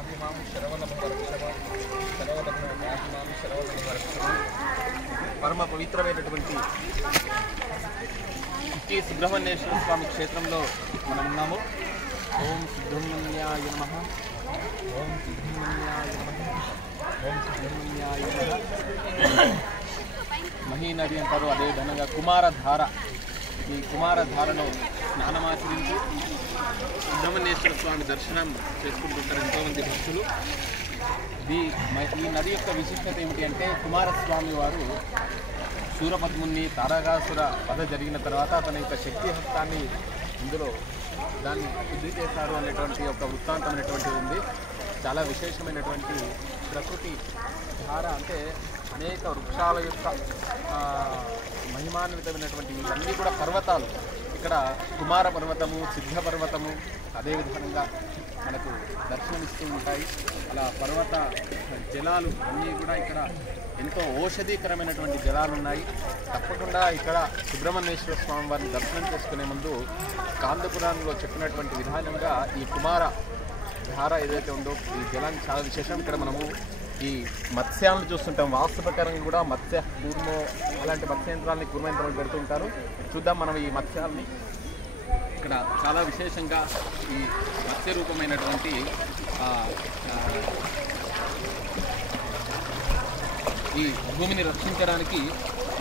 పాహిమాం శరవణభవరక్షమాం పాహిమాం శరవణభవరక్షమాం. పరమ పవిత్రమైనటువంటి కుక్కి సుబ్రహ్మణ్యేశ్వర స్వామి క్షేత్రంలో మనం ఉన్నాము. ఓం సుబ్రహ్మణ్యాయ నమః, ఓం సుబ్రహ్మణ్యాయ నమః, ఓం సుబ్రహ్మణ్యాయ నమః. మహీనది అంటారు, అదేవిధంగా కుమారధార. ఈ కుమారధారలో స్నానమాచరించి సుబ్రహ్మణ్యేశ్వర స్వామి దర్శనం చేసుకుంటుంటారు ఎంతోమంది భక్తులు. ఈ నది యొక్క విశిష్టత ఏమిటి అంటే, కుమారస్వామి వారు శూరపద్ముని తారకాసుర వధ జరిగిన తర్వాత తన యొక్క శక్తి హస్తాన్ని ఇందులో దాన్ని శుద్ధి చేశారు అనేటువంటి ఒక వృత్తాంతమైనటువంటిది ఉంది. చాలా విశేషమైనటువంటి ప్రకృతి ధార, అంటే అనేక వృక్షాల యొక్క మహిమాన్వితమైనటువంటి ఇవన్నీ కూడా పర్వతాలు. ఇక్కడ కుమార పర్వతము, సిద్ధ పర్వతము అదేవిధంగా మనకు దర్శనమిస్తూ ఉంటాయి. అలా పర్వత జలాలు అన్నీ కూడా ఇక్కడ ఎంతో ఔషధీకరమైనటువంటి జలాలు ఉన్నాయి. తప్పకుండా ఇక్కడ సుబ్రహ్మణ్యేశ్వర స్వామి వారిని దర్శనం చేసుకునే ముందు కాందపురాణంలో చెప్పినటువంటి విధానంగా ఈ కుమార ధార ఏదైతే ఉందో ఈ జలాన్ని చాలా విశేషం. ఇక్కడ మనము ఈ మత్స్యాలను చూస్తుంటాం. వాస్తు ప్రకారంగా కూడా మత్స్య కూర్మో అలాంటి మత్స్య యంత్రాలని కూర్మ యంత్రాలు పెడుతుంటారు. చూద్దాం మనం ఈ మత్స్యాలని. ఇక్కడ చాలా విశేషంగా ఈ మత్స్య రూపమైనటువంటి ఈ భూమిని రక్షించడానికి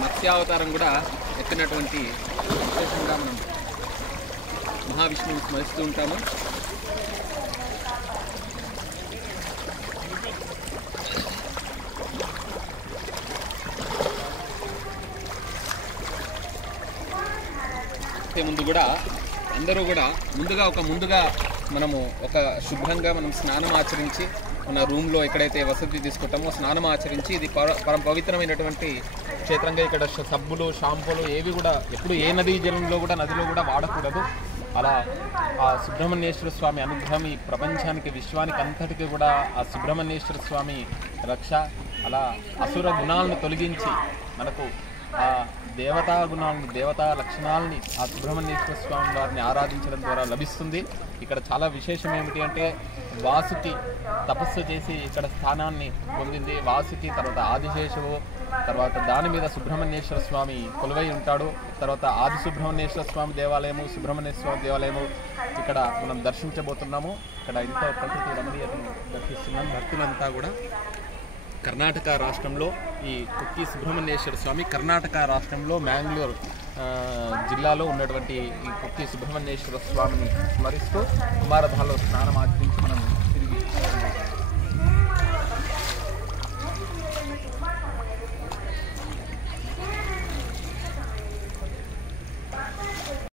మత్స్యావతారం కూడా ఎత్తినటువంటి విశేషంగా మనం మహావిష్ణువుని స్మరిస్తూ ఉంటాము. ముందు కూడా అందరూ కూడా ముందుగా మనము ఒక శుభ్రంగా మనం స్నానం ఆచరించి మన రూమ్లో ఎక్కడైతే వసతి తీసుకుంటామో స్నానం ఆచరించి, ఇది పరమ పవిత్రమైనటువంటి క్షేత్రంగా ఇక్కడ సబ్బులు షాంపూలు ఏవి కూడా ఎప్పుడు ఏ నదిలో కూడా వాడకూడదు. అలా ఆ సుబ్రహ్మణ్యేశ్వర స్వామి అనుగ్రహం ఈ ప్రపంచానికి విశ్వానికి అంతటికీ కూడా ఆ సుబ్రహ్మణ్యేశ్వర స్వామి రక్ష. అలా అసుర గుణాలను తొలగించి మనకు ఆ దేవతా గుణాలను, దేవతా లక్షణాలని ఆ సుబ్రహ్మణ్యేశ్వర స్వామి వారిని ఆరాధించడం ద్వారా లభిస్తుంది. ఇక్కడ చాలా విశేషం ఏమిటి అంటే, వాసుకి తపస్సు చేసి ఇక్కడ స్థానాన్ని పొందింది. వాసుకి తర్వాత ఆదిశేషువు, తర్వాత దాని మీద సుబ్రహ్మణ్యేశ్వర స్వామి కొలువై ఉంటాడు. తర్వాత ఆది సుబ్రహ్మణ్యేశ్వర స్వామి దేవాలయము, సుబ్రహ్మణ్యేశ్వర స్వామి దేవాలయము ఇక్కడ మనం దర్శించబోతున్నాము. ఇక్కడ ఇంత ప్రకృతి రమణీయతను దర్శిస్తున్నాం. భక్తులంతా కూడా కర్ణాటక రాష్ట్రంలో ఈ కుక్కి సుబ్రహ్మణ్యేశ్వర స్వామి కర్ణాటక రాష్ట్రంలో మ్యాంగ్లూరు జిల్లాలో ఉన్నటువంటి ఈ కుక్కి సుబ్రహ్మణ్యేశ్వర స్వామిని స్మరిస్తూ కుమారధారలో స్నానం ఆచరించి మనం తిరిగి